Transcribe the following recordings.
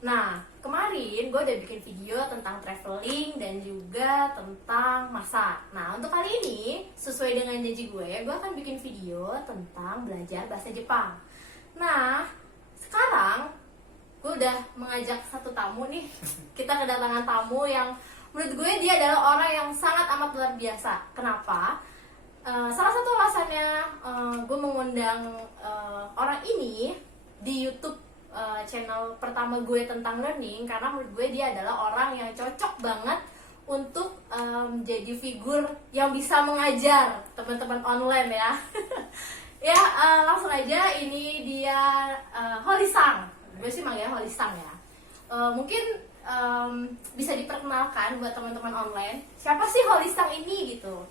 Nah, kemarin gue udah bikin video tentang traveling dan juga tentang masak. Nah, untuk kali ini, sesuai dengan janji gue akan bikin video tentang belajar bahasa Jepang. Nah, sekarang gue udah mengajak satu tamu nih. Kita kedatangan tamu yang menurut gue dia adalah orang yang sangat amat luar biasa. Kenapa? Salah satu alasannya gue mengundang orang ini di YouTube channel pertama gue tentang learning, karena menurut gue dia adalah orang yang cocok banget untuk jadi figur yang bisa mengajar teman-teman online ya. Ya, langsung aja, ini dia Holisang. Gue sih manggilnya Holisang ya. Mungkin bisa diperkenalkan buat teman-teman online, siapa sih Holisang ini gitu.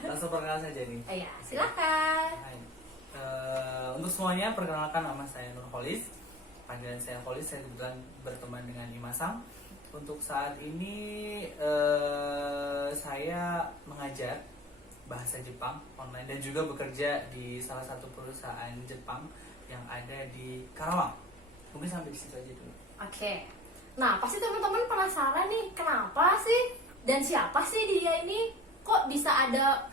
Langsung perkenalan saja nih. Iya, silakan. Hai. Untuk semuanya, perkenalkan, nama saya Nurholis. Panggilan saya Holis. Saya kebetulan berteman dengan Imasang. Untuk saat ini saya mengajar bahasa Jepang online dan juga bekerja di salah satu perusahaan Jepang yang ada di Karawang. Mungkin sampai di situ aja dulu. Oke. Nah, pasti teman-teman penasaran nih, kenapa sih dan siapa sih dia ini? Kok bisa ada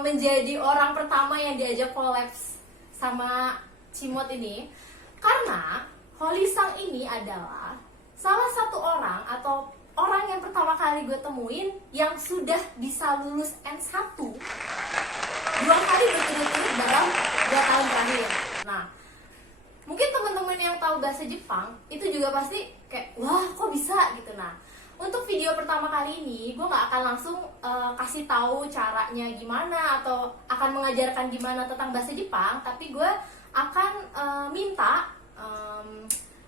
menjadi orang pertama yang diajak kolaps sama Cimot ini? Karena Holisang ini adalah salah satu orang atau orang yang pertama kali gue temuin yang sudah bisa lulus N1 dua kali berturut-turut dalam 2 tahun terakhir. Nah, mungkin teman-teman yang tahu bahasa Jepang itu juga pasti kayak, wah kok bisa gitu. Nah, untuk video pertama kali ini gue nggak akan langsung kasih tahu caranya gimana atau akan mengajarkan gimana tentang bahasa Jepang, tapi gue akan minta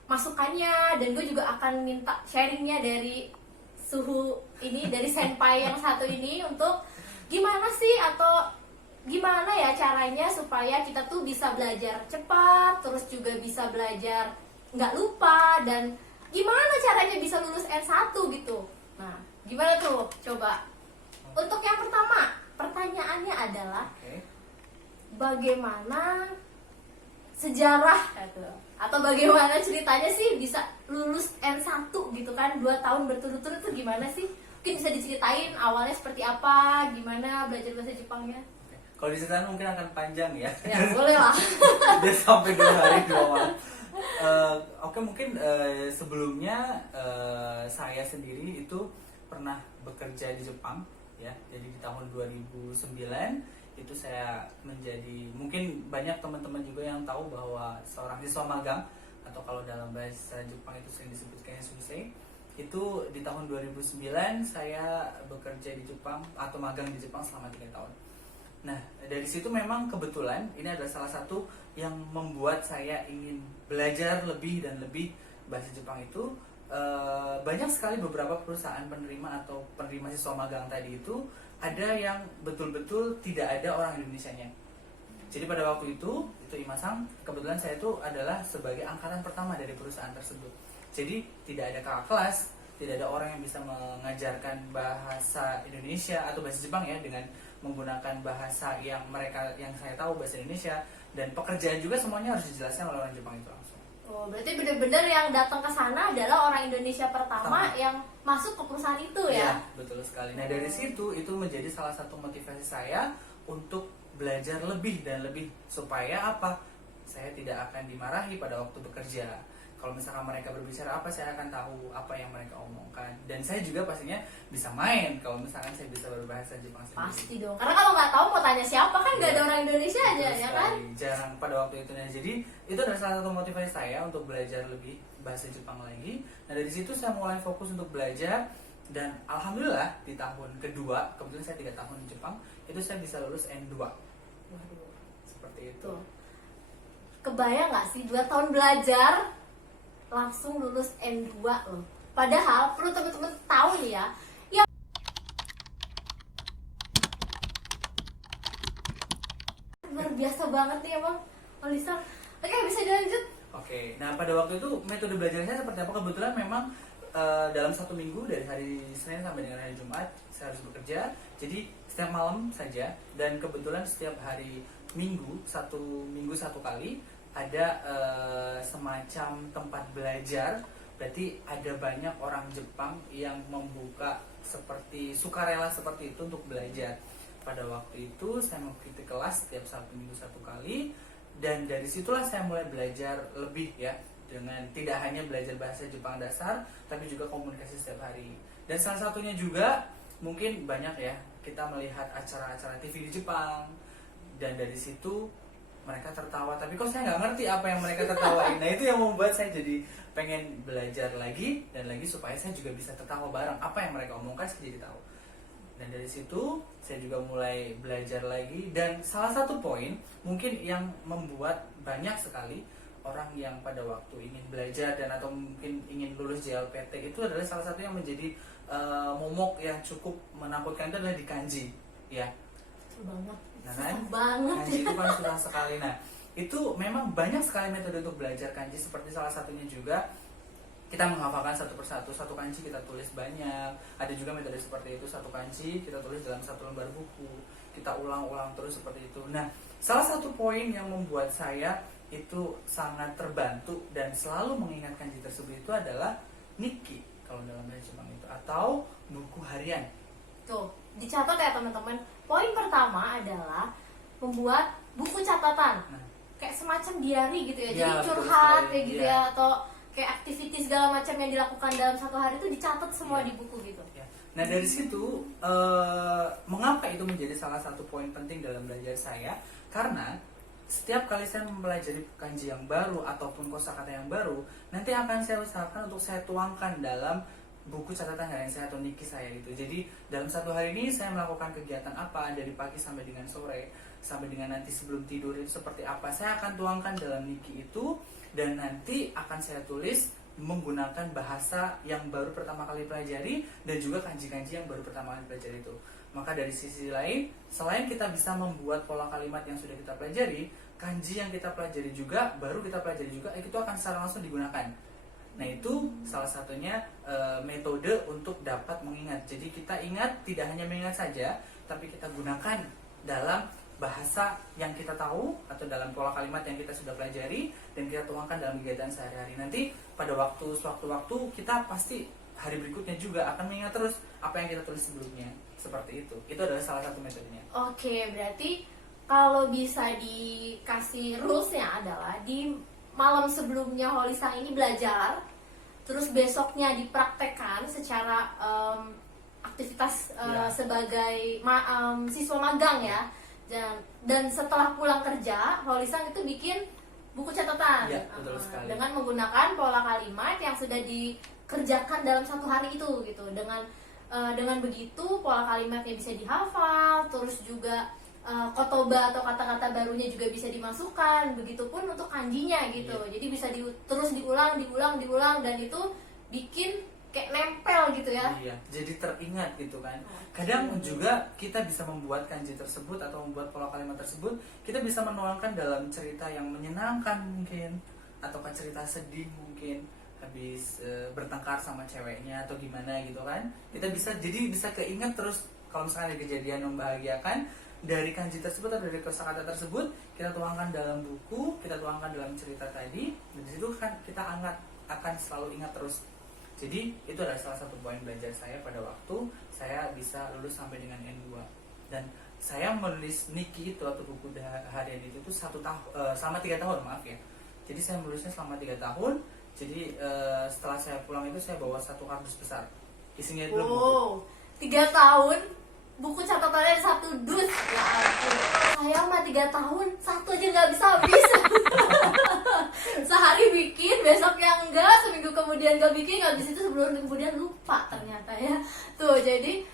masukannya, dan gue juga akan minta sharingnya dari suhu ini, dari senpai yang satu ini, untuk gimana sih atau gimana ya caranya supaya kita tuh bisa belajar cepat, terus juga bisa belajar nggak lupa, dan gimana caranya bisa lulus N1 gitu. Nah, gimana tuh? Coba. Untuk yang pertama, pertanyaannya adalah bagaimana sejarah gitu, atau bagaimana ceritanya sih bisa lulus N1 gitu kan, 2 tahun berturut-turut tuh gimana sih? Mungkin bisa diceritain awalnya seperti apa, gimana belajar bahasa Jepangnya? Kalau diceritain mungkin akan panjang ya. Ya, boleh lah. Dia sampai 2 hari 2 malam. Oke, mungkin sebelumnya saya sendiri itu pernah bekerja di Jepang ya. Jadi di tahun 2009 itu saya menjadi, mungkin banyak teman-teman juga yang tahu bahwa seorang siswa magang, atau kalau dalam bahasa Jepang itu sering disebutkan sunsei. Itu di tahun 2009 saya bekerja di Jepang atau magang di Jepang selama 3 tahun. Nah, dari situ memang kebetulan ini adalah salah satu yang membuat saya ingin belajar lebih dan lebih bahasa Jepang itu. Banyak sekali beberapa perusahaan penerima atau penerima siswa magang tadi itu ada yang betul-betul tidak ada orang Indonesianya. Jadi pada waktu itu Imasang, kebetulan saya itu adalah sebagai angkatan pertama dari perusahaan tersebut. Jadi tidak ada kakak kelas, tidak ada orang yang bisa mengajarkan bahasa Indonesia atau bahasa Jepang ya dengan menggunakan bahasa yang saya tahu, bahasa Indonesia, dan pekerjaan juga semuanya harus dijelaskan oleh orang Jepang itu langsung. Oh, berarti benar-benar yang datang ke sana adalah orang Indonesia pertama yang masuk ke perusahaan itu ya? Iya, betul sekali. Nah, dari situ itu menjadi salah satu motivasi saya untuk belajar lebih dan lebih, supaya apa? Saya tidak akan dimarahi pada waktu bekerja. Kalau misalkan mereka berbicara apa, saya akan tahu apa yang mereka omongkan. Dan saya juga pastinya bisa main kalau misalkan saya bisa berbahasa Jepang sendiri. Pasti dong, karena kalau nggak tahu mau tanya siapa kan, nggak ada orang Indonesia aja. Betul ya kan? Jarang pada waktu itu. Nah, jadi itu adalah salah satu motivasi saya untuk belajar lebih bahasa Jepang lagi. Nah, dari situ saya mulai fokus untuk belajar, dan alhamdulillah di tahun kedua, kebetulan saya 3 tahun di Jepang, itu saya bisa lulus N2. Waduh. Seperti itu. Tuh. Kebayang nggak sih 2 tahun belajar langsung lulus N2 loh. Padahal perlu teman-teman tahu nih ya, yang luar biasa banget nih emang Holisang. Oke, bisa dilanjut. Oke, nah pada waktu itu metode belajarnya seperti apa? Kebetulan memang dalam 1 minggu dari hari Senin sampai dengan hari Jumat saya harus bekerja. Jadi setiap malam saja, dan kebetulan setiap hari Minggu, 1 minggu 1 kali ada semacam tempat belajar. Berarti ada banyak orang Jepang yang membuka seperti sukarela seperti itu untuk belajar. Pada waktu itu saya mengikuti kelas setiap Sabtu Minggu 1 kali, dan dari situlah saya mulai belajar lebih ya, dengan tidak hanya belajar bahasa Jepang dasar tapi juga komunikasi setiap hari. Dan salah satunya juga mungkin banyak ya, kita melihat acara-acara TV di Jepang, dan dari situ mereka tertawa, tapi kok saya nggak ngerti apa yang mereka tertawain. Nah itu yang membuat saya jadi pengen belajar lagi dan lagi supaya saya juga bisa tertawa bareng apa yang mereka omongkan, saya jadi tahu. Dan dari situ saya juga mulai belajar lagi, dan salah satu poin mungkin yang membuat banyak sekali orang yang pada waktu ingin belajar dan atau mungkin ingin lulus JLPT itu adalah salah satu yang menjadi momok yang cukup menakutkan itu adalah di kanji ya. Betul banget. Nah, kan? Banget. Kanji itu kan susah sekali. Nah, itu memang banyak sekali metode untuk belajar kanji, seperti salah satunya juga kita menghafalkan satu persatu, satu kanji kita tulis banyak. Ada juga metode seperti itu, satu kanji kita tulis dalam satu lembar buku, kita ulang-ulang terus seperti itu. Nah, salah satu poin yang membuat saya itu sangat terbantu dan selalu mengingat kanji tersebut itu adalah Nikki kalau dalam bahasa Jepang itu, atau buku harian. Tuh, dicatat ya teman-teman. Poin pertama adalah membuat buku catatan. Nah, Kayak semacam diary gitu ya. Ya, Jadi betul curhat sekali. kayak gitu Ya. ya, atau kayak aktivitas segala macam yang dilakukan dalam satu hari itu dicatat semua Ya. di buku gitu. ya. Nah dari situ mengapa itu menjadi salah satu poin penting dalam belajar saya? Karena setiap kali saya mempelajari kanji yang baru ataupun kosakata yang baru, nanti akan saya usahakan untuk saya tuangkan dalam buku catatan harian saya atau Nikki saya itu. Jadi dalam satu hari ini saya melakukan kegiatan apa dari pagi sampai dengan sore, sampai dengan nanti sebelum tidur itu seperti apa, saya akan tuangkan dalam Nikki itu, dan nanti akan saya tulis menggunakan bahasa yang baru pertama kali pelajari dan juga kanji-kanji yang baru pertama kali pelajari itu. Maka dari sisi lain, selain kita bisa membuat pola kalimat yang sudah kita pelajari, kanji yang kita pelajari juga, baru kita pelajari juga, itu akan secara langsung digunakan. Nah itu salah satunya metode untuk dapat mengingat. Jadi kita ingat tidak hanya mengingat saja, tapi kita gunakan dalam bahasa yang kita tahu atau dalam pola kalimat yang kita sudah pelajari, dan kita tuangkan dalam kegiatan sehari-hari. Nanti pada waktu-waktu kita pasti hari berikutnya juga akan mengingat terus apa yang kita tulis sebelumnya. Seperti itu. Itu adalah salah satu metodenya. Oke, berarti kalau bisa dikasih rulesnya adalah di malam sebelumnya Holisa ini belajar, terus besoknya dipraktekkan secara aktivitas Ya. sebagai siswa magang ya. Dan setelah pulang kerja, Holisa itu bikin buku catatan. Ya, betul sekali. Dengan menggunakan pola kalimat yang sudah dikerjakan dalam satu hari itu gitu. Dengan begitu pola kalimatnya bisa dihafal, terus juga kotoba atau kata-kata barunya juga bisa dimasukkan, begitupun untuk kanjinya gitu. Iya. Jadi bisa terus diulang, dan itu bikin kayak nempel gitu ya. Iya, jadi teringat gitu kan. Oke. Kadang juga kita bisa membuat kanji tersebut atau membuat pola kalimat tersebut, kita bisa menuangkan dalam cerita yang menyenangkan mungkin, ataukah cerita sedih mungkin, habis bertengkar sama ceweknya atau gimana gitu kan. Kita bisa keinget terus kalau misalkan ada kejadian membahagiakan dari kanji tersebut atau dari kosakata tersebut, kita tuangkan dalam buku, kita tuangkan dalam cerita tadi, dan disitu kan kita akan selalu ingat terus. Jadi itu adalah salah satu poin belajar saya pada waktu saya bisa lulus sampai dengan N2. Dan saya menulis Nikki itu atau buku harian itu tuh selama 3 tahun, maaf ya. Jadi saya menulisnya selama 3 tahun. Jadi setelah saya pulang itu saya bawa satu kardus besar, isinya itu buku. Wow, 3 tahun buku catatannya 1 dus. Ya ampun, saya mah 3 tahun 1 aja nggak bisa habis. Sehari bikin, besoknya enggak, seminggu kemudian nggak bikin, habis itu sebulan kemudian lupa ternyata ya. Tuh, jadi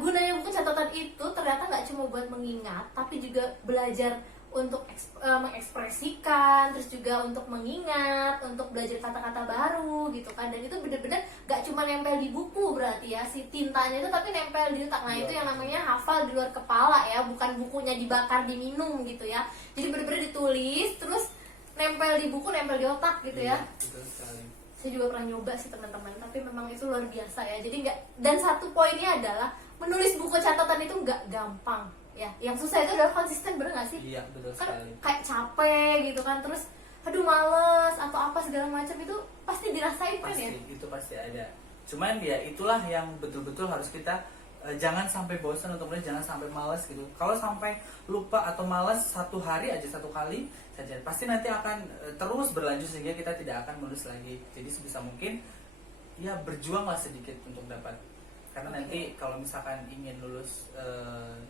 gunanya buku catatan itu ternyata nggak cuma buat mengingat, tapi juga belajar untuk mengekspresikan, terus juga untuk mengingat, untuk belajar kata-kata baru gitu kan. Dan itu bener-bener gak cuma nempel di buku berarti ya, si tintanya itu, tapi nempel di otak. Nah itu yang namanya hafal di luar kepala ya, bukan bukunya dibakar diminum gitu ya. Jadi bener-bener ditulis, terus nempel di buku, nempel di otak gitu ya. Betul sekali. Saya juga pernah nyoba sih teman-teman, tapi memang itu luar biasa ya. Jadi dan satu poinnya adalah menulis buku catatan itu nggak gampang ya. Yang susah itu adalah konsisten, bener nggak sih? Iya, betul Kan sekali. kayak capek gitu kan, terus aduh males atau apa segala macam, itu pasti dirasain kan Pasti, ya? itu pasti ada. Cuman ya itulah yang betul-betul harus kita jangan sampai bosan, untuk kemudian jangan sampai malas gitu. Kalau sampai lupa atau malas satu hari aja, satu kali saja, pasti nanti akan terus berlanjut sehingga kita tidak akan lulus lagi. Jadi sebisa mungkin ya berjuanglah sedikit untuk dapat. Karena nanti kalau misalkan ingin lulus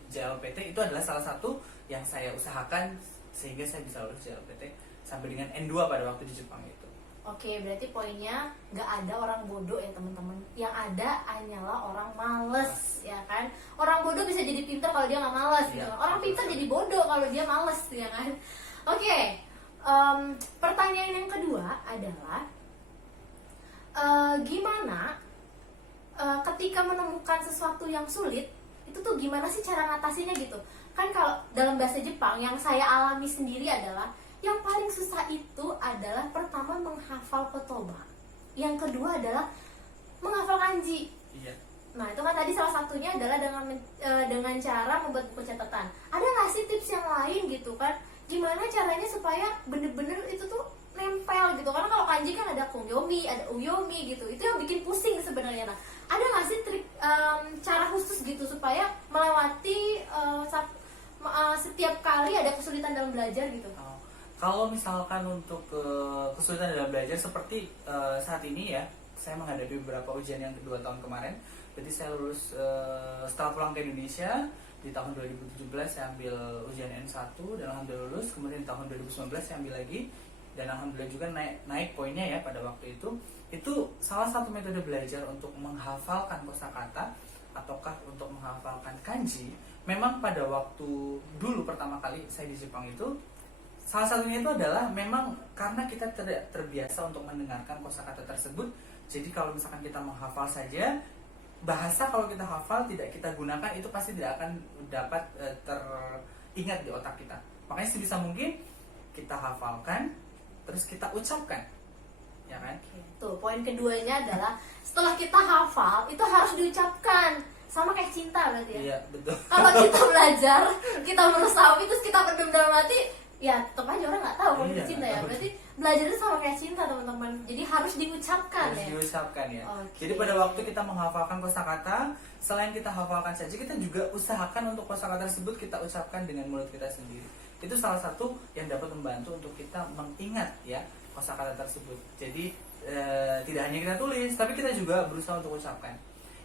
JLPT, itu adalah salah satu yang saya usahakan sehingga saya bisa lulus JLPT sampai dengan N2 pada waktu di Jepang itu. Oke, berarti poinnya nggak ada orang bodoh ya teman-teman. Yang ada hanyalah orang males, ya kan? Orang bodoh bisa jadi pintar kalau dia nggak males, gitu. Iya, Orang pintar jadi bodoh kalau dia males, ya kan? Oke, pertanyaan yang kedua adalah gimana ketika menemukan sesuatu yang sulit, itu tuh gimana sih cara ngatasinnya gitu? Kan kalau dalam bahasa Jepang yang saya alami sendiri adalah yang paling susah itu adalah pertama menghafal kotoba, yang kedua adalah menghafal kanji. Iya. Nah itu kan tadi salah satunya adalah dengan cara membuat buku catatan. Ada nggak sih tips yang lain gitu kan? Gimana caranya supaya bener-bener itu tuh nempel gitu? Karena kalau kanji kan ada kongyomi, ada uyomi gitu. Itu yang bikin pusing sebenarnya. Nah ada nggak sih trik cara khusus gitu supaya melewati setiap kali ada kesulitan dalam belajar gitu? Kalau misalkan untuk kesulitan dalam belajar seperti saat ini ya, saya menghadapi beberapa ujian yang kedua tahun kemarin. Jadi saya lulus setelah pulang ke Indonesia di tahun 2017 saya ambil ujian N1 dan alhamdulillah lulus. Kemudian di tahun 2019 saya ambil lagi dan alhamdulillah juga naik poinnya ya pada waktu itu. Itu salah satu metode belajar untuk menghafalkan kosakata ataukah untuk menghafalkan kanji. Memang pada waktu dulu pertama kali saya di Jepang itu, salah satunya itu adalah memang karena kita tidak terbiasa untuk mendengarkan kosakata tersebut. Jadi kalau misalkan kita menghafal saja, bahasa kalau kita hafal tidak kita gunakan itu pasti tidak akan dapat teringat di otak kita. Makanya sebisa mungkin kita hafalkan, terus kita ucapkan, ya kan? Tuh poin keduanya adalah setelah kita hafal itu harus diucapkan, sama kayak cinta berarti ya. Iya betul. Kalau kita belajar, kita meresapi terus kita pendam dalam hati, ya tetap aja orang nggak tahu kalau itu cinta ya. Berarti belajar itu sama kayak cinta teman-teman. Jadi harus diucapkan Harus ya. diucapkan ya. Oke. Jadi pada waktu kita menghafalkan kosakata, selain kita hafalkan saja, kita juga usahakan untuk kosakata tersebut kita ucapkan dengan mulut kita sendiri. Itu salah satu yang dapat membantu untuk kita mengingat ya kosakata tersebut. Jadi tidak hanya kita tulis, tapi kita juga berusaha untuk ucapkan.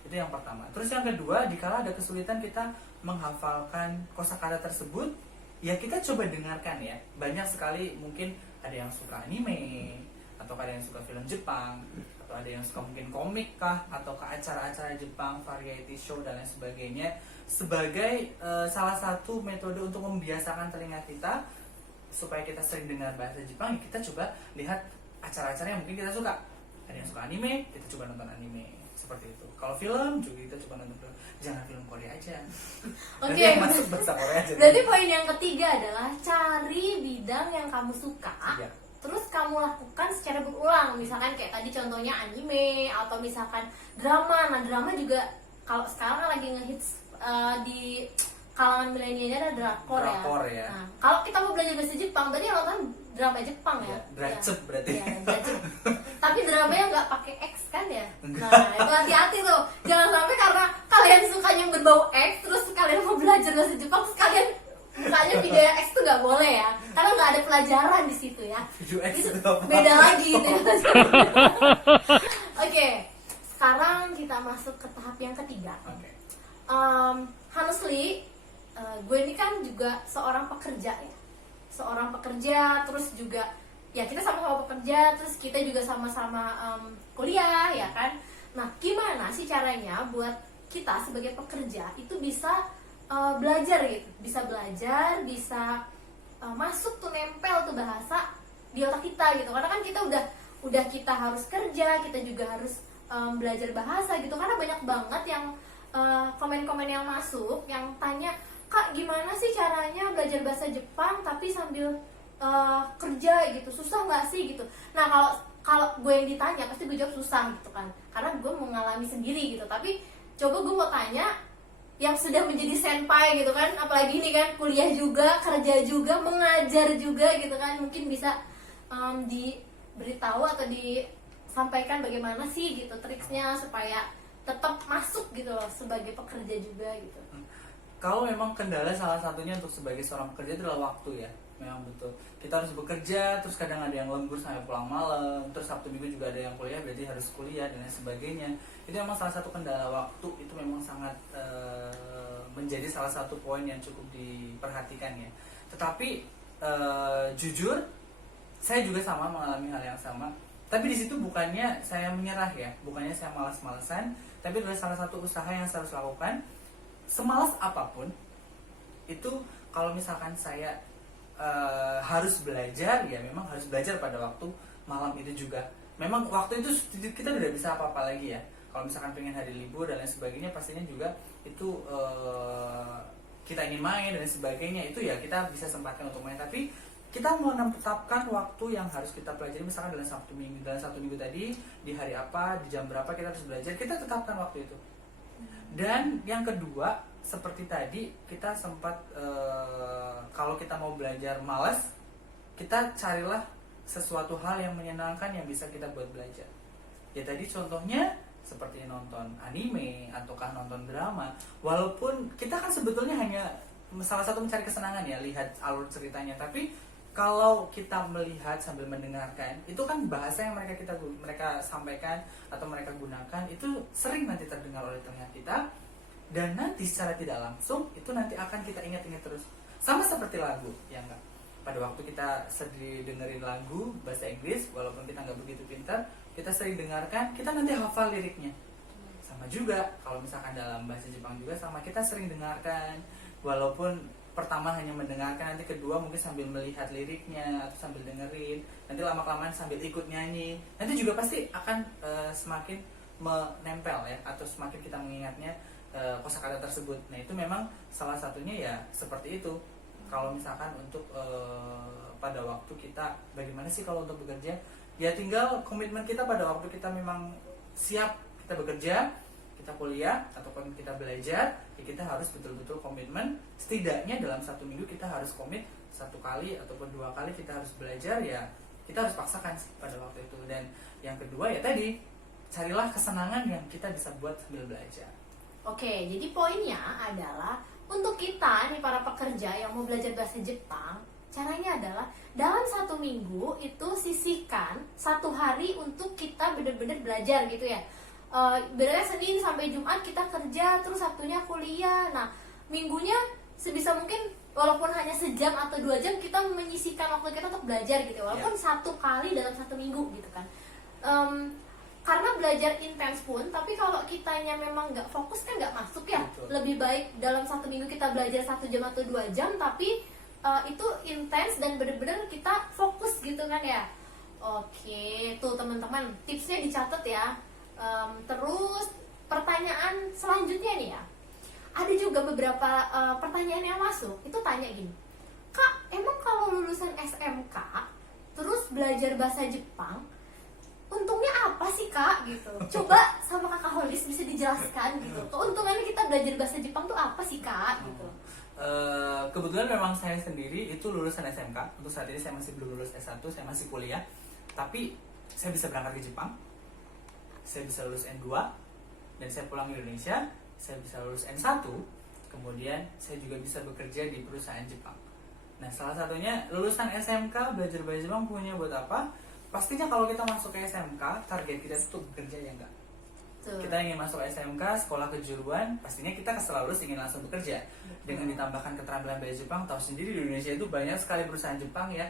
Itu yang pertama. Terus yang kedua, dikala ada kesulitan kita menghafalkan kosakata tersebut, ya kita coba dengarkan ya. Banyak sekali mungkin ada yang suka anime, atau ada yang suka film Jepang, atau ada yang suka mungkin komik kah, atau ke acara-acara Jepang, variety show dan lain sebagainya, sebagai salah satu metode untuk membiasakan telinga kita supaya kita sering dengar bahasa Jepang. Kita coba lihat acara-acara yang mungkin kita suka. Ada yang suka anime, kita coba nonton anime, seperti itu. Kalau film juga kita coba nonton film, jangan film Korea aja. Oke. Nanti yang masuk bahasa Korea aja. Berarti poin yang ketiga adalah cari bidang yang kamu suka. Iya. Terus kamu lakukan secara berulang. Misalkan kayak tadi contohnya anime atau misalkan drama. Nah drama juga kalau sekarang kan lagi ngehits di kalangan milenialnya ada drakor ya. Drakor ya. Nah, kalau kita mau belajar bahasa Jepang, berarti yang nonton drama Jepang ya. Dracep berarti. Iya, dracep. Tapi dramanya nggak pakai X kan ya. Enggak. Nah, itu hati-hati tuh. Jangan sampai karena kalian sukanya yang berbau X, terus kalian mau belajar bahasa Jepang, terus kalian mukanya video X tuh nggak boleh ya. Karena nggak ada pelajaran di situ ya. Video X Itu itu apa? beda lagi gitu ya. Oke, sekarang kita masuk ke tahap yang ketiga. Oke. Honestly, gue ini kan juga seorang pekerja ya. Seorang pekerja, terus juga ya kita sama-sama pekerja, terus kita juga sama-sama kuliah ya kan. Nah, gimana sih caranya buat kita sebagai pekerja itu bisa belajar gitu, bisa belajar, bisa masuk tuh nempel tuh bahasa di otak kita gitu. Karena kan kita udah kita harus kerja, kita juga harus belajar bahasa gitu. Karena banyak banget yang komen-komen yang masuk yang tanya, Kak gimana sih caranya belajar bahasa Jepang tapi sambil kerja gitu, susah nggak sih gitu. Nah kalau gue yang ditanya pasti gue jawab susah gitu kan, karena gue mengalami sendiri gitu. Tapi coba gue mau tanya yang sudah menjadi senpai gitu kan, apalagi ini kan kuliah juga, kerja juga, mengajar juga gitu kan, mungkin bisa diberitahu atau disampaikan bagaimana sih gitu triksnya supaya tetap masuk gitu loh sebagai pekerja juga gitu. Kalau memang kendala salah satunya untuk sebagai seorang pekerja itu adalah waktu ya, memang betul. Kita harus bekerja, terus kadang ada yang lembur sampai pulang malam, terus Sabtu Minggu juga ada yang kuliah, berarti harus kuliah dan lain sebagainya. Itu memang salah satu kendala waktu, itu memang sangat menjadi salah satu poin yang cukup diperhatikan ya. Tetapi jujur, saya juga sama mengalami hal yang sama. Tapi di situ bukannya saya menyerah ya, bukannya saya malas-malasan, tapi adalah salah satu usaha yang saya harus lakukan. Semalas apapun itu, kalau misalkan saya harus belajar, ya memang harus belajar pada waktu malam itu juga. Memang waktu itu kita tidak bisa apa-apa lagi ya. Kalau misalkan pengen hari libur dan lain sebagainya, pastinya juga itu kita ingin main dan lain sebagainya, itu ya kita bisa sempatkan untuk main. Tapi kita mau menetapkan waktu yang harus kita pelajari, misalkan dalam Sabtu Minggu, dalam satu minggu tadi di hari apa, di jam berapa kita harus belajar, kita tetapkan waktu itu. Dan yang kedua, seperti tadi kita sempat kalau kita mau belajar malas, kita carilah sesuatu hal yang menyenangkan yang bisa kita buat belajar. Ya tadi contohnya seperti nonton anime ataukah nonton drama. Walaupun kita kan sebetulnya hanya salah satu mencari kesenangan ya, lihat alur ceritanya, tapi kalau kita melihat sambil mendengarkan, itu kan bahasa yang mereka sampaikan atau mereka gunakan itu sering nanti terdengar oleh telinga kita, dan nanti secara tidak langsung itu nanti akan kita ingat-ingat terus. Sama seperti lagu, ya enggak? Pada waktu kita sering dengerin lagu bahasa Inggris, walaupun kita nggak begitu pintar, kita sering dengarkan, kita nanti hafal liriknya. Sama juga kalau misalkan dalam bahasa Jepang juga sama, kita sering dengarkan, walaupun pertama hanya mendengarkan, nanti kedua mungkin sambil melihat liriknya atau sambil dengerin, nanti lama-kelamaan sambil ikut nyanyi, nanti juga pasti akan semakin menempel ya, atau semakin kita mengingatnya kosakata tersebut. Nah itu memang salah satunya ya seperti itu. Kalau misalkan untuk pada waktu kita bagaimana sih kalau untuk bekerja, ya tinggal komitmen kita pada waktu kita memang siap kita bekerja, kita kuliah ataupun kita belajar, ya kita harus betul-betul komitmen. Setidaknya dalam satu minggu kita harus komit satu kali ataupun dua kali kita harus belajar, ya kita harus paksakan pada waktu itu. Dan yang kedua ya tadi, carilah kesenangan yang kita bisa buat sambil belajar. Oke, jadi poinnya adalah untuk kita nih para pekerja yang mau belajar bahasa Jepang, caranya adalah dalam satu minggu itu sisihkan satu hari untuk kita benar-benar belajar gitu ya. Berarti Senin sampai Jumat kita kerja, terus Sabtunya kuliah. Nah, minggunya sebisa mungkin walaupun hanya sejam atau 2 jam kita menyisihkan waktu kita untuk belajar gitu, walaupun satu kali dalam satu minggu gitu kan. Karena belajar intens pun, tapi kalau kitanya memang nggak fokus kan nggak masuk ya. Betul. Lebih baik dalam satu minggu kita belajar 1 jam atau 2 jam, tapi itu intens dan benar-benar kita fokus gitu kan ya. Oke, tuh teman-teman, tipsnya dicatat ya. Terus pertanyaan selanjutnya nih ya, ada juga beberapa pertanyaan yang masuk. Itu tanya gini, Kak, emang kalau lulusan SMK terus belajar bahasa Jepang, untungnya apa sih Kak gitu? Coba sama Kakak Holis bisa dijelaskan gitu. Keuntungannya kita belajar bahasa Jepang tuh apa sih Kak gitu? Kebetulan memang saya sendiri itu lulusan SMK. Untuk saat ini saya masih belum lulus S1, saya masih kuliah. Tapi saya bisa berangkat ke Jepang, saya bisa lulus N2, dan saya pulang ke Indonesia, saya bisa lulus N1, kemudian saya juga bisa bekerja di perusahaan Jepang. Nah, salah satunya lulusan SMK belajar bahasa Jepang punya buat apa? Pastinya kalau kita masuk ke SMK, target kita itu bekerja ya enggak? Kita ingin masuk SMK, sekolah kejuruan, pastinya kita setelah lulus ingin langsung bekerja. Dengan ditambahkan keterampilan bahasa Jepang, tahu sendiri di Indonesia itu banyak sekali perusahaan Jepang ya.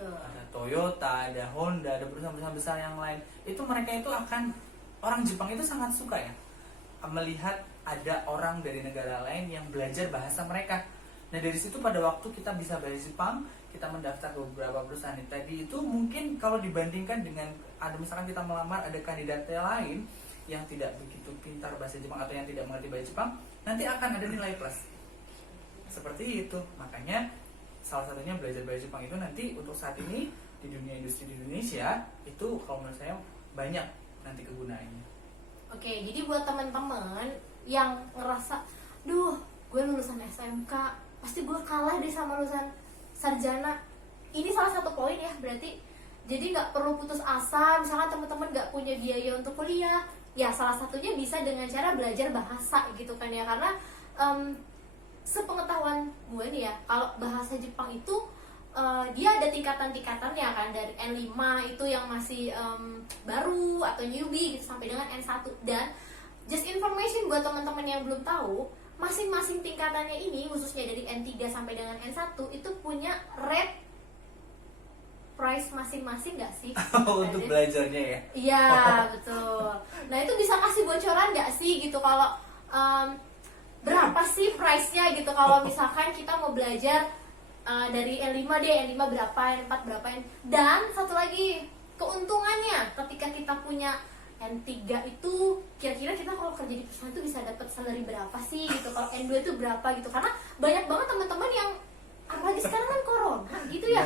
Ada Toyota, ada Honda, ada perusahaan-perusahaan besar yang lain. Itu mereka itu akan, orang Jepang itu sangat suka ya melihat ada orang dari negara lain yang belajar bahasa mereka. Nah dari situ pada waktu kita bisa bahasa Jepang, kita mendaftar ke beberapa perusahaan tadi itu, mungkin kalau dibandingkan dengan ada misalkan kita melamar ada kandidatnya lain yang tidak begitu pintar bahasa Jepang atau yang tidak mengerti bahasa Jepang, nanti akan ada nilai plus. Seperti itu. Makanya salah satunya belajar bahasa Jepang itu nanti untuk saat ini di dunia industri di Indonesia itu kalau menurut saya banyak nanti kegunaannya. Oke, jadi buat teman-teman yang ngerasa, duh, gue lulusan SMK, pasti gue kalah deh sama lulusan sarjana. Ini salah satu poin ya, berarti Jadi nggak perlu putus asa, misalkan teman-teman nggak punya biaya untuk kuliah, ya salah satunya bisa dengan cara belajar bahasa gitu kan ya. Karena sepengetahuan gue nih ya, kalau bahasa Jepang itu dia ada tingkatan-tingkatannya kan, dari N5 itu yang masih baru atau newbie gitu sampai dengan N1. Dan just information buat teman-teman yang belum tahu, masing-masing tingkatannya ini khususnya dari N3 sampai dengan N1 itu punya rate price masing-masing nggak sih? Untuk belajarnya ya? Iya, betul. Nah, itu bisa kasih bocoran nggak sih gitu kalau berapa sih price-nya gitu kalau misalkan kita mau belajar dari N5 deh, N5 berapa, N4 berapa, dan satu lagi keuntungannya ketika kita punya N3 itu kira-kira kita kalau kerja di perusahaan itu bisa dapat salary berapa sih gitu, kalau N2 itu berapa gitu. Karena banyak banget teman-teman yang apalagi sekarang kan corona gitu ya,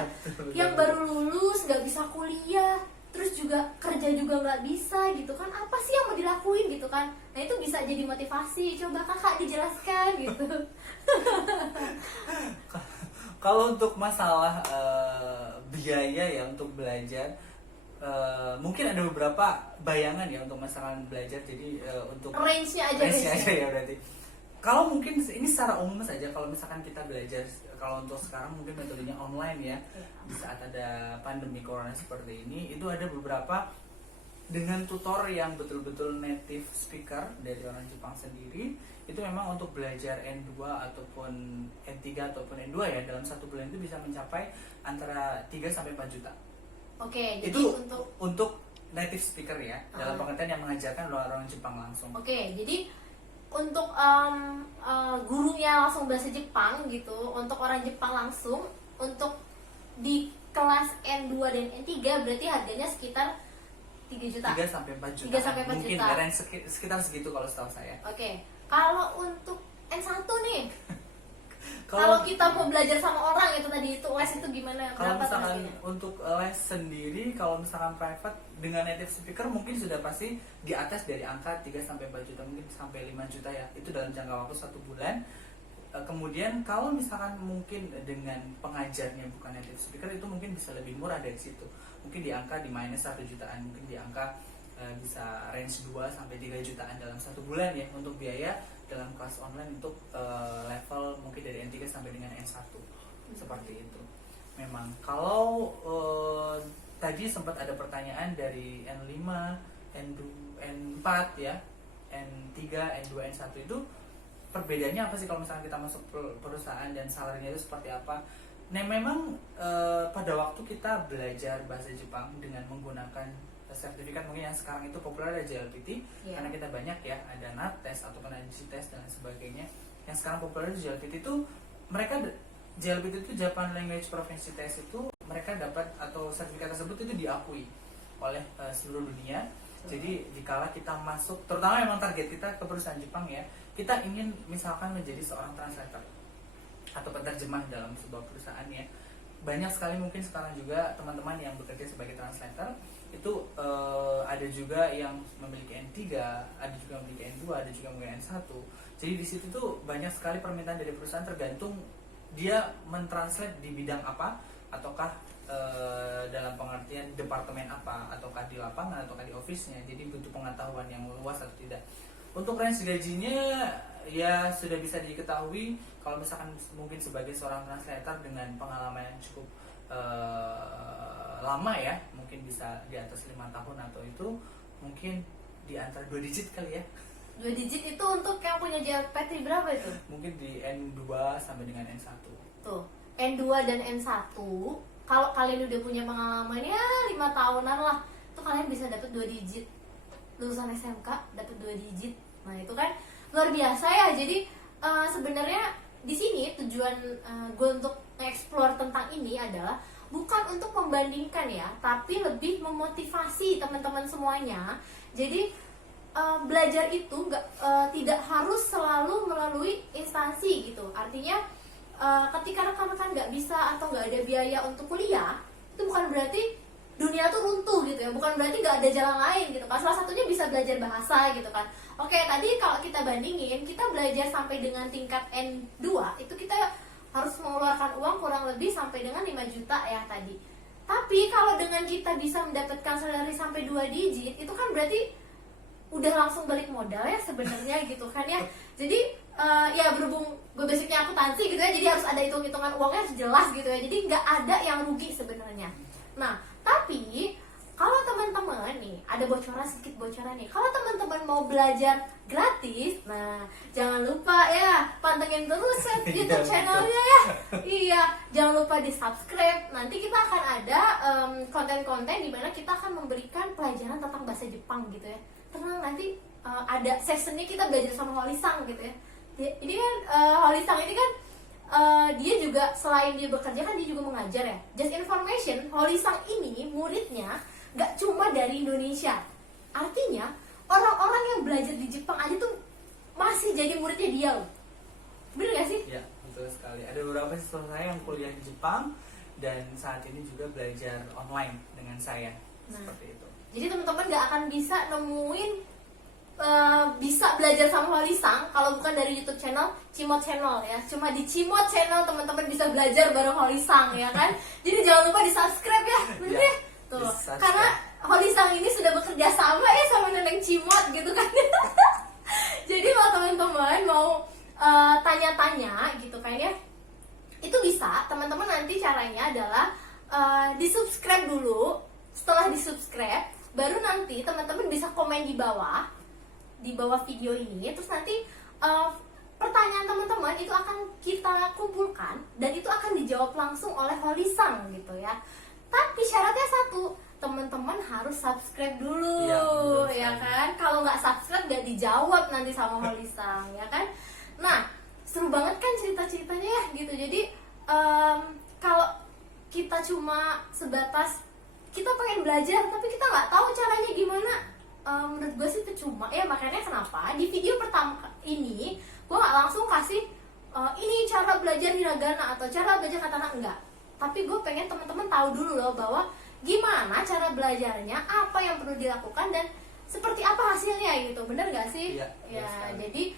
yang baru lulus nggak bisa kuliah, terus juga kerja juga nggak bisa gitu kan, apa sih yang mau dilakuin gitu kan. Nah, itu bisa jadi motivasi. Coba kakak dijelaskan gitu. Kalau untuk masalah biaya ya untuk belajar, mungkin ada beberapa bayangan ya untuk masalah belajar. Jadi untuk Range-nya aja ya berarti. Kalau mungkin ini secara umum saja, kalau misalkan kita belajar, kalau untuk sekarang mungkin metodenya online ya, di saat ada pandemi corona seperti ini, itu ada beberapa dengan tutor yang betul-betul native speaker dari orang Jepang sendiri. Itu memang untuk belajar N2 ataupun N3 ataupun N2 ya, dalam satu bulan itu bisa mencapai antara 3 sampai 4 juta. Oke, jadi Itu untuk native speaker ya, dalam pengertian yang mengajarkan orang Jepang langsung. Oke, jadi untuk gurunya langsung bahasa Jepang gitu, untuk orang Jepang langsung, untuk di kelas N2 dan N3 berarti harganya sekitar 3 juta. 3 sampai 4 juta. 3 sampai 4 mungkin juta. range sekitar segitu kalau setahu saya. Oke. Kalau untuk N1 nih, kalau kita mau belajar sama orang itu tadi, itu les itu gimana? Kalau Berapa misalkan harganya? untuk les sendiri, kalau misalkan private dengan native speaker mungkin sudah pasti di atas dari angka 3 sampai 4 juta, mungkin sampai 5 juta ya. Itu dalam jangka waktu 1 bulan. Kemudian kalau misalkan mungkin dengan pengajarnya bukan native speaker, itu mungkin bisa lebih murah dari situ. Mungkin di angka di minus 1 jutaan, mungkin di angka bisa range 2 sampai 3 jutaan dalam 1 bulan ya untuk biaya dalam kelas online untuk level mungkin dari N3 sampai dengan N1 seperti itu. Memang kalau tadi sempat ada pertanyaan dari N5, N4 ya, N3, N2, N1 itu perbedaannya apa sih kalau misalnya kita masuk perusahaan dan salarinya itu seperti apa? Nah, memang pada waktu kita belajar bahasa Jepang dengan menggunakan sertifikat mungkin yang sekarang itu populer ada JLPT, karena kita banyak ya ada NAT test ataupun IGC test dan sebagainya. Yang sekarang populer di JLPT itu mereka JLPT itu Japan Language Proficiency Test itu mereka dapat atau sertifikat tersebut itu diakui oleh seluruh dunia. Jadi dikala kita masuk, terutama memang target kita ke perusahaan Jepang ya, kita ingin misalkan menjadi seorang translator atau penerjemah dalam sebuah perusahaan ya. Banyak sekali mungkin sekarang juga teman-teman yang bekerja sebagai translator itu ada juga yang memiliki N3, ada juga yang memiliki N2, ada juga yang memiliki N1. Jadi di situ tuh banyak sekali permintaan dari perusahaan tergantung dia mentranslate di bidang apa, ataukah dalam pengertian departemen apa, ataukah di lapangan ataukah di office-nya. Jadi butuh pengetahuan yang luas atau tidak. Untuk range gajinya ya sudah bisa diketahui kalau misalkan mungkin sebagai seorang translator dengan pengalaman yang cukup lama ya, mungkin bisa di atas 5 tahun atau itu mungkin di antara 2 digit kali ya. 2 digit itu untuk yang punya JLPT berapa itu? Mungkin di N2 sampai dengan N1. Tuh, N2 dan N1 kalau kalian udah punya pengalaman ya 5 tahunan lah, tuh kalian bisa dapat 2 digit. Lulusan SMK dapat 2 digit. Nah, itu kan luar biasa ya. Jadi sebenarnya di sini tujuan gue untuk explore tentang ini adalah bukan untuk membandingkan ya, tapi lebih memotivasi teman-teman semuanya. Jadi belajar itu tidak harus selalu melalui instansi gitu. Artinya ketika rekan-rekan nggak bisa atau nggak ada biaya untuk kuliah, itu bukan berarti dunia tuh runtuh gitu ya, bukan berarti nggak ada jalan lain gitu kan. Salah satunya bisa belajar bahasa gitu kan. Oke, tadi kalau kita bandingin, kita belajar sampai dengan tingkat N2 itu kita harus mengeluarkan uang kurang lebih sampai dengan 5 juta ya tadi. Tapi kalau dengan kita bisa mendapatkan salary sampai 2 digit, itu kan berarti udah langsung balik modal ya sebenarnya gitu kan ya. Jadi ya berhubung gue basicnya akuntansi gitu ya, jadi harus ada hitung-hitungan uangnya harus jelas gitu ya. Jadi nggak ada yang rugi sebenarnya. Nah, tapi kalau teman-teman nih ada sedikit bocoran nih. Kalau teman-teman mau belajar gratis, nah jangan lupa ya pantengin terus YouTube channelnya ya. Iya, jangan lupa di subscribe. Nanti kita akan ada konten-konten di mana kita akan memberikan pelajaran tentang bahasa Jepang gitu ya. Tenang, nanti ada sessionnya kita belajar sama Holisang gitu ya. Ini kan Holisang ini kan dia juga selain dia bekerja kan dia juga mengajar ya. Just information, Holisang ini muridnya gak cuma dari Indonesia. Artinya orang-orang yang belajar di Jepang aja tuh masih jadi muridnya dia loh. Bener gak sih? Ya, betul sekali. Ada beberapa siswa saya yang kuliah di Jepang dan saat ini juga belajar online dengan saya. Seperti itu. Jadi teman-teman gak akan bisa nemuin bisa belajar sama Holisang kalau bukan dari YouTube channel Cimot Channel ya. Cuma di Cimot Channel teman-teman bisa belajar bareng Holisang ya kan. Jadi jangan lupa di subscribe ya, bener ya? Tuh, karena Holisang ini sudah bekerja sama ya sama Neneng Cimot gitu kan. Jadi kalau teman-teman mau tanya-tanya gitu kan ya, itu bisa. Teman-teman nanti caranya adalah di subscribe dulu. Setelah di subscribe, baru nanti teman-teman bisa komen di bawah video ini. Terus nanti pertanyaan teman-teman itu akan kita kumpulkan dan itu akan dijawab langsung oleh Holisang gitu ya. Tapi syaratnya satu, teman-teman harus subscribe dulu, ya kan? Kalau nggak subscribe nggak dijawab nanti sama Holisang, ya kan? Nah, seru banget kan cerita-ceritanya ya gitu. Jadi kalau kita cuma sebatas kita pengen belajar tapi kita nggak tahu caranya gimana, menurut gue sih percuma ya. Makanya kenapa di video pertama ini gue nggak langsung kasih ini cara belajar hiragana atau cara belajar katana, enggak. Tapi gue pengen teman-teman tahu dulu loh bahwa gimana cara belajarnya, apa yang perlu dilakukan dan seperti apa hasilnya gitu. Bener gak sih? Iya, ya. Jadi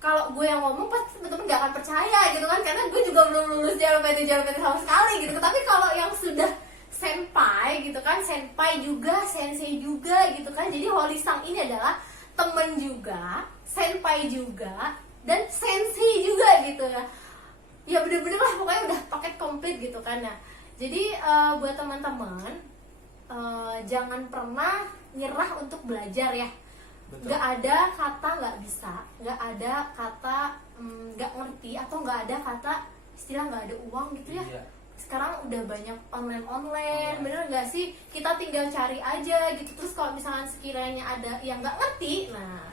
kalau gue yang ngomong pasti teman-teman gak akan percaya gitu kan, karena gue juga belum lulus JLPT sama sekali gitu. Tapi kalau yang sudah senpai gitu kan, senpai juga, sensei juga gitu kan. Jadi Holisang ini adalah temen juga, senpai juga, dan sensei juga gitu ya. Ya bener-bener lah pokoknya udah paket komplit gitu kan ya. Jadi buat teman-teman jangan pernah nyerah untuk belajar ya. Betul. Gak ada kata gak bisa, gak ada kata gak ngerti, atau gak ada kata istilah gak ada uang gitu ya. Iya. Sekarang udah banyak online, bener gak sih? Kita tinggal cari aja gitu. Terus kalau misalkan sekiranya ada yang gak ngerti, nah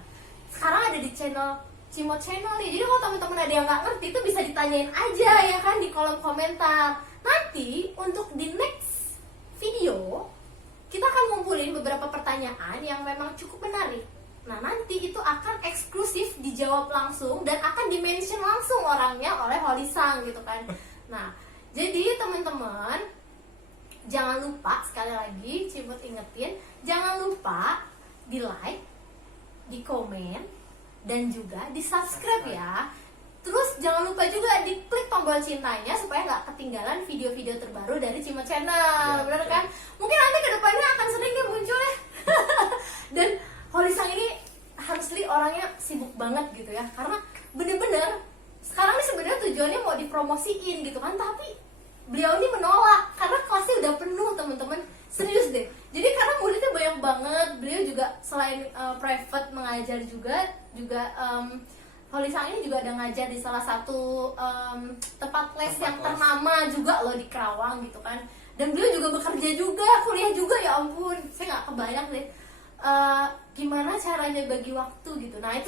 sekarang ada di channel Cimot Channel nih. Jadi kalau teman-teman ada yang nggak ngerti itu bisa ditanyain aja ya kan di kolom komentar. Nanti untuk di next video kita akan ngumpulin beberapa pertanyaan yang memang cukup menarik. Nah nanti itu akan eksklusif dijawab langsung dan akan di-mention langsung orangnya oleh Holisang gitu kan. Nah jadi teman-teman jangan lupa, sekali lagi Cimot ingetin, jangan lupa di like, di komen, dan juga di subscribe ya. Terus jangan lupa juga di klik tombol cintanya supaya nggak ketinggalan video-video terbaru dari Cimot Channel, bener kan? Mungkin nanti kedepannya akan sering dia muncul ya. Dan Holisang ini harusly orangnya sibuk banget gitu ya, karena bener-bener sekarang ini sebenarnya tujuannya mau dipromosiin gitu kan, tapi beliau ini menolak karena kelasnya udah penuh teman-teman. Serius deh. Jadi karena muridnya banyak banget, beliau juga selain private mengajar juga Holisang ini juga ada ngajar di salah satu tempat les yang ternama juga loh di Kerawang gitu kan. Dan beliau juga bekerja juga, kuliah juga, ya ampun. Saya nggak kebayang deh gimana caranya bagi waktu gitu. Nah itu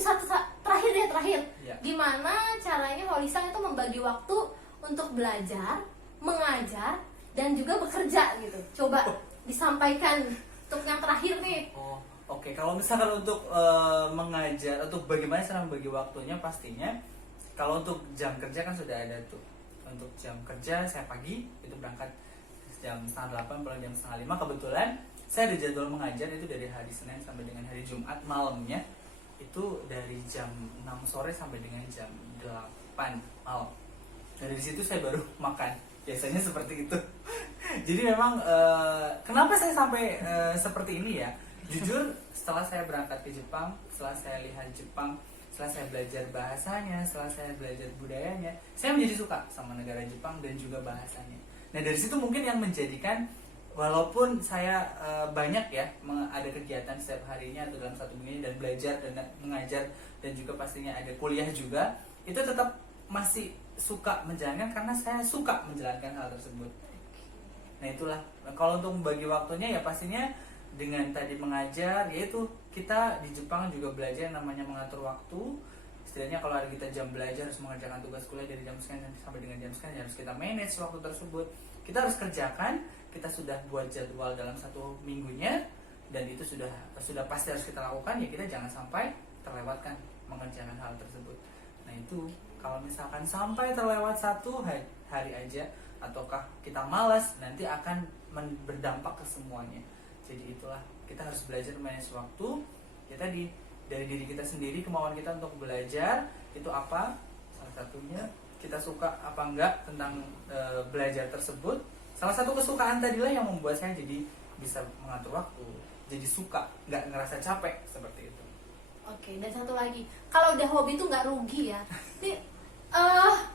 terakhir. Ya. Gimana caranya Holisang itu membagi waktu untuk belajar, mengajar, dan juga bekerja gitu. Coba disampaikan untuk yang terakhir nih. Oke, kalau misalkan untuk mengajar, untuk bagaimana cara membagi waktunya, pastinya kalau untuk jam kerja kan sudah ada tuh. Untuk jam kerja saya pagi itu berangkat jam 7:30 pulang jam 4:30. Kebetulan saya ada jadwal mengajar itu dari hari Senin sampai dengan hari Jumat malamnya. Itu dari jam 6 sore sampai dengan jam 8 malam. Dari situ saya baru makan. Biasanya seperti itu. Jadi memang kenapa saya sampai seperti ini ya? Jujur setelah saya berangkat ke Jepang, setelah saya lihat Jepang, setelah saya belajar bahasanya, setelah saya belajar budayanya, saya menjadi suka sama negara Jepang dan juga bahasanya. Nah dari situ mungkin yang menjadikan walaupun saya banyak ya ada kegiatan setiap harinya atau dalam satu minggu dan belajar dan mengajar dan juga pastinya ada kuliah juga, itu tetap masih suka menjalankan karena saya suka menjalankan hal tersebut. Nah itulah, kalau untuk membagi waktunya ya pastinya dengan tadi mengajar, yaitu kita di Jepang juga belajar namanya mengatur waktu. Istilahnya kalau ada kita jam belajar harus mengerjakan tugas kuliah dari jam sekian sampai dengan jam sekian, harus kita manage waktu tersebut. Kita harus kerjakan, kita sudah buat jadwal dalam satu minggunya dan itu sudah pasti harus kita lakukan, ya kita jangan sampai terlewatkan mengerjakan hal tersebut. Nah itu kalau misalkan sampai terlewat satu hari aja ataukah kita malas, nanti akan berdampak ke semuanya. Jadi itulah, kita harus belajar manage waktu. Ya tadi dari diri kita sendiri, kemauan kita untuk belajar itu apa, salah satunya kita suka apa enggak tentang belajar tersebut. Salah satu kesukaan tadilah yang membuat saya jadi bisa mengatur waktu, jadi suka, nggak ngerasa capek seperti itu. Oke, dan satu lagi, kalau udah hobi tuh nggak rugi ya. Nih,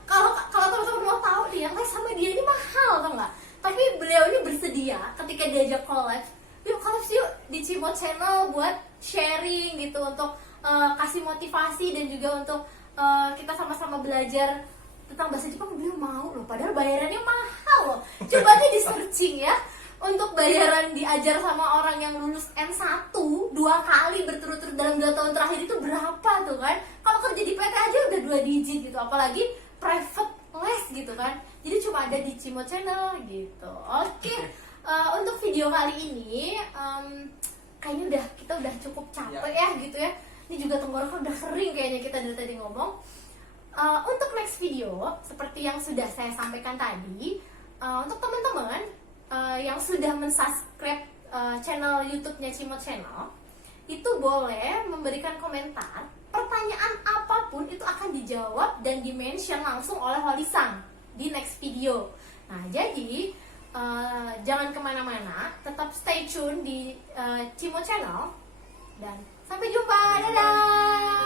kalau teman-teman mau tahu nih, yang les sama dia ini mahal tau nggak? Tapi beliau ini bersedia ketika diajak collab, yuk collab yuk di Cimot Channel buat sharing gitu, untuk kasih motivasi dan juga untuk kita sama-sama belajar tentang bahasa Jepang. Beliau mau loh, padahal bayarannya mahal loh. Coba aja di searching ya, untuk bayaran diajar sama orang yang lulus M1 2 kali berturut-turut dalam 2 tahun terakhir itu berapa tuh kan? Kalau kerja di PT aja udah 2 digit gitu, apalagi private les gitu kan. Jadi cuma ada di Cimot Channel gitu. Oke, untuk video kali ini kayaknya kita udah cukup capek ya gitu ya. Ini juga tenggorokan udah kering kayaknya kita dari tadi ngomong. Untuk next video seperti yang sudah saya sampaikan tadi, untuk teman-teman yang sudah mensubscribe channel YouTube-nya Cimot Channel, itu boleh memberikan komentar. Pertanyaan apapun itu akan dijawab dan di-mention langsung oleh Holisang di next video. Nah, jadi jangan kemana-mana, tetap stay tune di Cimot Channel dan sampai jumpa. Dadah.